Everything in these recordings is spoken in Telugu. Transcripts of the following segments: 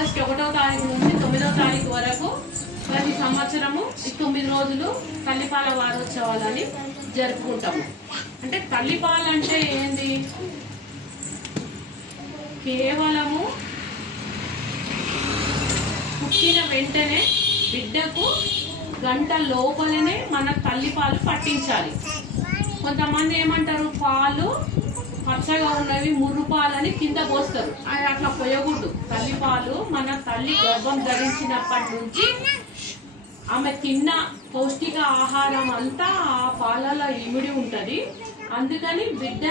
ఆగస్ట్ ఒకటో తారీఖు నుంచి తొమ్మిదో తారీఖు వరకు ప్రతి సంవత్సరము ఈ తొమ్మిది రోజులు తల్లిపాల వారోత్సవాలని జరుపుకుంటాము. అంటే తల్లిపాలు అంటే ఏంది? కేవలము పుట్టిన వెంటనే బిడ్డకు గంట లోపలనే మన తల్లిపాలు పట్టించాలి. కొంతమంది ఏమంటారు? పాలు పచ్చగా ఉన్నవి ముర్రు పాలని కింద పోస్తారు. అది అట్లా పోయకూడదు. తల్లిపాలు మన తల్లి గర్భం ధరించినప్పటి నుంచి ఆమె తిన్న పౌష్టిక ఆహారం అంతా ఆ పాలలో ఇమిడి ఉంటుంది. అందుకని బిడ్డ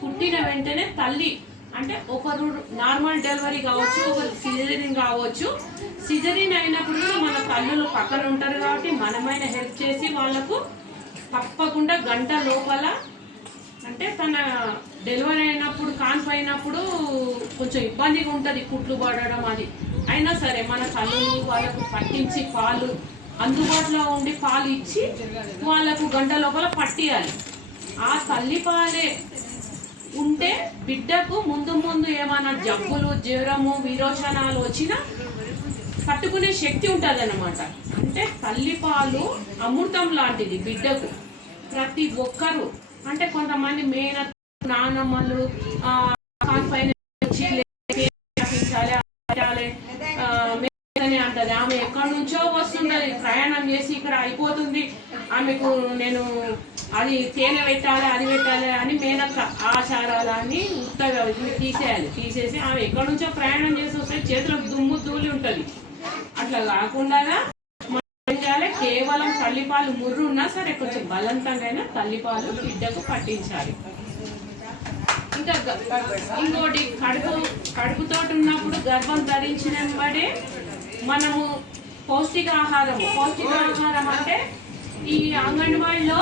పుట్టిన వెంటనే తల్లి అంటే ఒకరు నార్మల్ డెలివరీ కావచ్చు ఒకరు సిజరీన్ కావచ్చు. సిజరీన్ అయినప్పుడు కూడా మన తల్లులు పక్కన ఉంటారు కాబట్టి మనమైన హెల్ప్ చేసి వాళ్ళకు తప్పకుండా గంట లోపల అంటే తన డెలివరీ అయినప్పుడు కాన్పోయినప్పుడు కొంచెం ఇబ్బందిగా ఉంటుంది కుట్లు పడడం అది. అయినా సరే మన తల్లులు వాళ్ళకు పట్టించి పాలు అందుబాటులో ఉండి పాలు ఇచ్చి వాళ్ళకు గంట లోపల పట్టియాలి. ఆ తల్లి పాలే ఉంటే బిడ్డకు ముందు ముందు ఏమైనా జబ్బులు జ్వరము విరోచనాలు వచ్చినా పట్టుకునే శక్తి ఉంటుంది అనమాట అంటే తల్లిపాలు అమృతం లాంటిది బిడ్డకు. ప్రతి ఒక్కరు అంటే కొంతమంది మేన నానమ్మలు పైన వచ్చి అంటది. ఆమె ఎక్కడి నుంచో వస్తున్నది ప్రయాణం చేసి ఇక్కడ అయిపోతుంది. ఆమెకు నేను అది తేనె పెట్టాలి అది పెట్టాలి అని మేనక్క ఆచారాలన్నీ ఉత్తగా తీసేయాలి. తీసేసి ఆమె ఎక్కడి నుంచో ప్రయాణం చేసి వస్తే చేతులకు దుమ్ము ధూళి ఉంటుంది. అట్లా కాకుండా కేవలం తల్లిపాలు ముర్రు ఉన్నా సరే కొంచెం బలవంతంగా తల్లిపాలు బిడ్డకు పట్టించాలి. ఇంకా ఇంకోటి కడుపు కడుపుతోటి ఉన్నప్పుడు గర్భం ధరించిన వెంబడే మనము పౌష్టికాహారం పౌష్టికాహారం అంటే ఈ అంగన్వాడిలో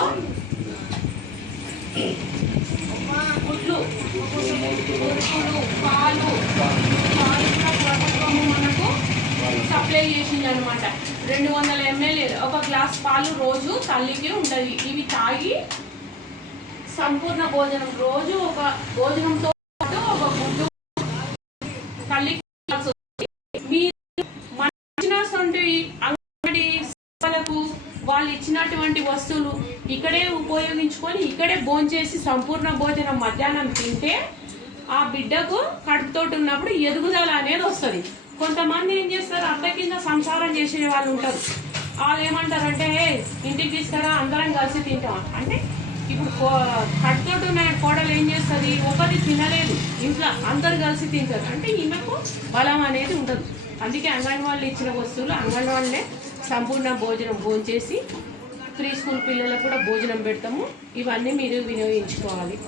గుడ్లు పాలు పాలు ప్రభుత్వము మనం. సప్లై చేసింది అనమాట రెండు వందల ఎంఎల్ ఒక గ్లాస్ పాలు రోజు తల్లికి ఉంటుంది. ఇవి తాగి సంపూర్ణ భోజనం. రోజు ఒక భోజనంతో పాటు ఒక గుడ్డు తల్లికి మీరు మన అంగడి సేవలకు వాళ్ళు ఇచ్చినటువంటి వస్తువులు ఇక్కడే ఉపయోగించుకొని ఇక్కడే భోంచేసి సంపూర్ణ భోజనం మధ్యాహ్నం తింటే ఆ బిడ్డకు కడుపుతోటి ఉన్నప్పుడు ఎదుగుదల అనేది వస్తుంది. కొంతమంది ఏం చేస్తారు? అత్త కింద సంసారం చేసే వాళ్ళు ఉంటారు. వాళ్ళు ఏమంటారంటే "ఏ, ఇంటికి తీసుకురా అందరం కలిసి తింటాం. అంటే ఇప్పుడు కో- ఉన్న కోడలు ఏం చేస్తుంది? ఒకటి తినలేదు. ఇంట్లో అందరు కలిసి తింటారు. అంటే ఈమెకు బలం అనేది ఉండదు. అందుకే అంగన్వాళ్ళు ఇచ్చిన వస్తువులు అంగన్వాళ్ళే సంపూర్ణ భోజనం భోంచేసి ప్రీ స్కూల్ పిల్లలకు కూడా భోజనం పెడతాము. ఇవన్నీ మీరు వినియోగించుకోవాలి.